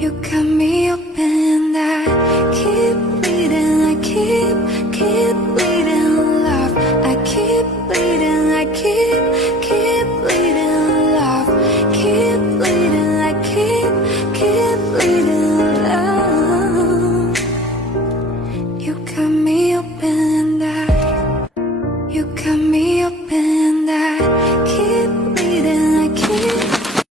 You got me open, I keep bleeding, I keep bleeding, love. I keep bleeding, I keep bleeding, love. Keep bleeding, I keep bleeding, love. You got me open.